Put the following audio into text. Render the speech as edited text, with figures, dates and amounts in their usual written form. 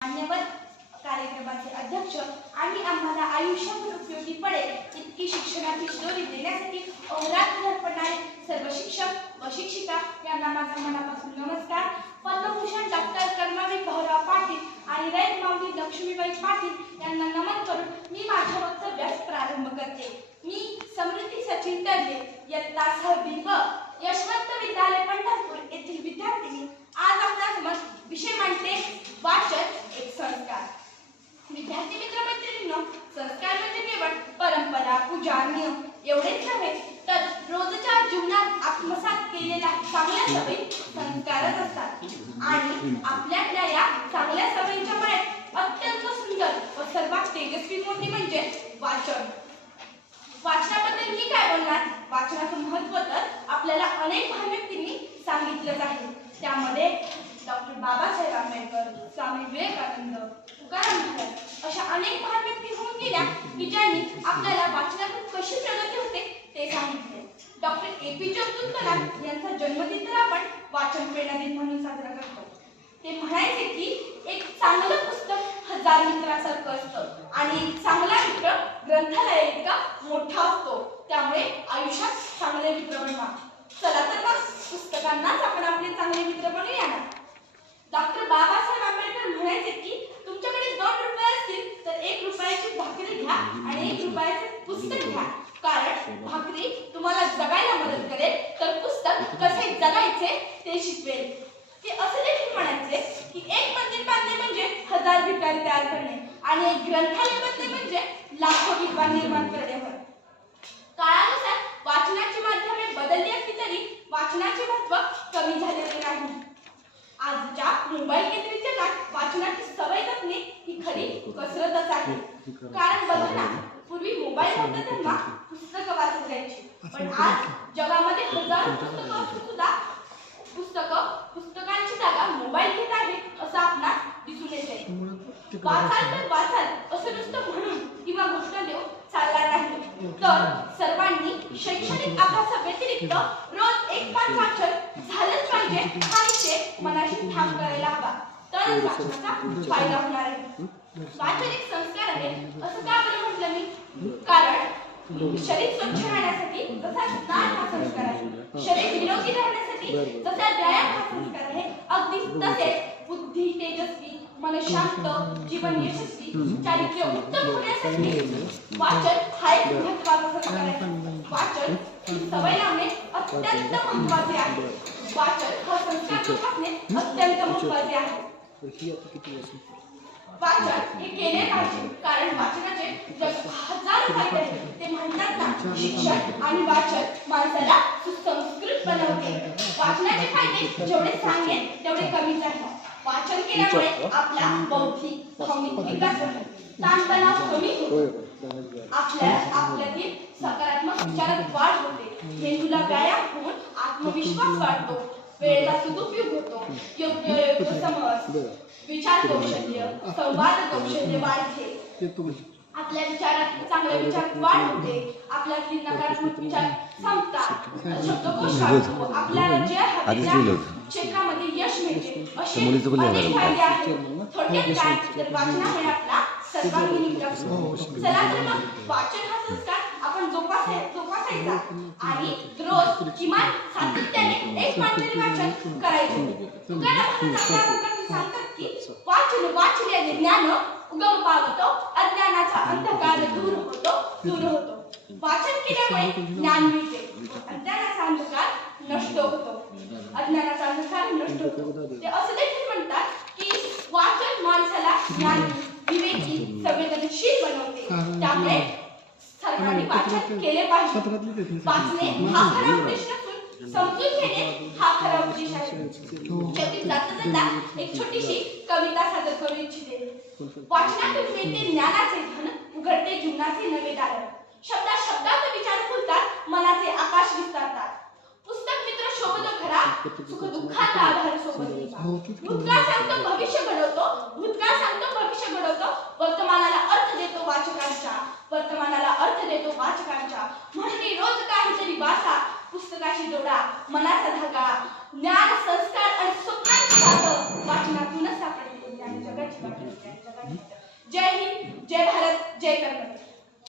मान्यवर कार्यक्रमाचे अध्यक्ष आणि आम्हाला आयुष्यभर उपयोगी पडेल इतकी शिक्षणाची दोरी देण्यासाठी अहोरात्र झटपटणारे सर्व शिक्षक व शिक्षिका यांना माझा मनापासून नमस्कार. पद्मभूषण डॉक्टर कर्मवीर भाऊराव पाटील आणि रयत माऊली लक्ष्मीबाई पाटील यांना नमन करून मी माझ्या वक्तव्यास प्रारंभ करते. मी समृद्धी सचिन तरले इयत्ता 6वी व यशवंत विद्यालय पंढरपूर येथील विद्यार्थिनी आज आपल्यासमोर विषय मांडते वाचन एक संस्कार. विद्यार्थी मित्र मैत्रिणींनो, संस्कार म्हणजे केवळ परंपरा पूजा नियम एवढेच नव्हे तर रोजच्या जीवनात आत्मसात केलेल्या चांगल्या सवयी संस्कारच असतात. आणि आपल्यातल्या या चांगल्या सवयींच्या मळ्यात अत्यंत सुंदर व सर्वात तेजस्वी मोठी म्हणजे वाचन. वाचनाबद्दल मी काय बोलणार. वाचनाचं महत्त्व तर आपल्याला अनेक महान व्यक्तींनी सांगितलंच आहे. त्यामध्ये डॉक्टर बाबासाहेब आंबेडकर, स्वामी विवेकानंद, तुकाराम महाराज अशा अनेक महान व्यक्ती होऊन गेल्या की ज्यांनी आपल्याला वाचनातून कशी प्रगती होते ते सांगितले. डॉक्टर APJ अब्दुल कलाम यांचा जन्मदिन तर आपण वाचन प्रेरणा दिन म्हणून साजरा करतो. ते म्हणायचे की एक चांगलं पुस्तक 1000 मित्रासारखं असतं आणि एक चांगला मित्र ग्रंथालय इतका मोठा असतो. त्यामुळे आयुष्यात चांगले मित्र बनवा. चला तर मग पुस्तकांनाच आपण आपले चांगले मित्र बनवूया ना. डॉक्टर बाबासाहेब आंबेडकर म्हणायचे की तुमच्याकडे 2 रुपये असतील तर 1 रुपयाची भाकरी घ्या आणि 1 रुपयाचे पुस्तक घ्या. कारण भाकरी तुम्हाला जगायला मदत करेल तर पुस्तक कसे जगायचे ते शिकवेल. ते असं देखील म्हणायचे की एक मंदिर बांधणे म्हणजे 1000 भिकारी तयार करणे आणि एक ग्रंथालय बांधणे म्हणजे लाखो विद्वान निर्माण करणे होय. काळानुसार वाचनाची माध्यमे बदलली असली तरी वाचनाचे महत्त्व कमी झालेले नाही. आजच्या मोबाईल केंद्रित जगात वाचनाची सवय जपणे ही खरी कसरतच आहे. कारण बघा ना, पूर्वी मोबाईल नव्हता तेव्हा पुस्तकं वाचत जायची, पण आज जगामध्ये हजारो पुस्तकं असून सुद्धा पुस्तकांची जागा मोबाईल घेत आहे असं आपणास दिसून येते. वाचाल तर वाचाल असं नुसतं म्हणून किंवा घोषणा देऊन चालणार नाही, तर सर्वांनी शैक्षणिक अभ्यासाव्यतिरिक्त रोज एक पान वाचन झालंच पाहिजे हा विषय मनाशी ठाम करायला हवा. तरच वाचनाचा फायदा होणार आहे. वाचन एक संस्कार आहे असं का बरं म्हटलं मी. कारण शरीर स्वच्छ राहण्यासाठी जसा स्नान हा संस्कार आहे, शरीर निरोगी राहण्यासाठी जसा व्यायाम हा संस्कार आहे, अगदी तसेच बुद्धी तेजस्वी, मन शांत, जीवन यशस्वी, चारित्र्य उत्तम होण्यासाठी वाचन हा एक महत्त्वाचा संस्कार आहे. वाचन ही सवय लावणे अत्यंत महत्त्वाचे आहे. वाचन हा संस्कार जोपासणे अत्यंत महत्त्वाचे आहे. वाचन हे केले पाहिजे कारण वाचनाचे हजारो फायदे आहेत. ते म्हणतात ना, शिक्षण आणि वाचन माणसाला सुसंस्कृत बनवते. वाचनाचे फायदे जेवढे सांगेन तेवढे कमीच आहे. वाचन केल्यामुळे आपला बौद्धिक भावनिक विकास होतो, ताणतणाव कमी होतो, आपल्यातील सकारात्मक विचारात वाढ होते, मेंदूला व्यायाम होऊन आत्मविश्वास वाढतो, वेळेचा सदुपयोग होतो, योग्य समज, विचार कौशल्य, संवाद कौशल्य वाढते, आपल्या विचारात चांगल्या विचारात वाढ होते, आपल्यातील नकारात्मक विचार संपतात, शब्दकोश वाढतो, आपल्याला जे हवे क्षेत्रामध्ये यश मिळते. असे अनेक फायदे आहेत. थोडक्यात काय तर वाचनामुळे आपला सर्वांगीण विकास होतो. चला तर मग वाचन हा संस्कार आपण जोपासायचा आणि रोज किमान सातत्याने एक पान तरी वाचन करायचे. तुकाराम सांगतात की वाचन वाचल्याने ज्ञान उगम पावतो, अज्ञानाचा अंधकार दूर होतो. वाचन केल्यामुळे ज्ञान मिळते, अज्ञानाचा अंधकार नष्ट होतो, अज्ञानाचा अंधकार नष्ट होतो. ते असं देखील म्हणतात की वाचन माणसाला ज्ञानी, विवेकी, संवेदनशील बनवते. त्यामुळे सर्वांनी वाचन केले पाहिजे. वाचणे हा खरा उद्देश नसून समजून घेणे हा खरा उद्देश आहे. शेवटी जाता एक छोटीशी कविता सादर करू इच्छिते. वाचनातून मिळते ज्ञानाचे धन, उघडते जीवनाचे नवे दार, शब्दात विचार फुलतात, मनाचे आकाश विस्तारतात. पुस्तक मित्र शोभतो खरा, सुख दुःखात आधार सोबत. भूतकाळ सांगतो भविष्य घडवतो, वर्तमानाला अर्थ देतो वाचकांच्या. म्हणून रोज काहीतरी वाचा, पुस्तकाशी जोडा मनाचा धागा. ज्ञान, संस्कार आणि स्वप्नांची वाचनातूनच सापडते. जगाची सेवा केली आहे जगात. जय हिंद, जय भारत, जय कर्नाटक.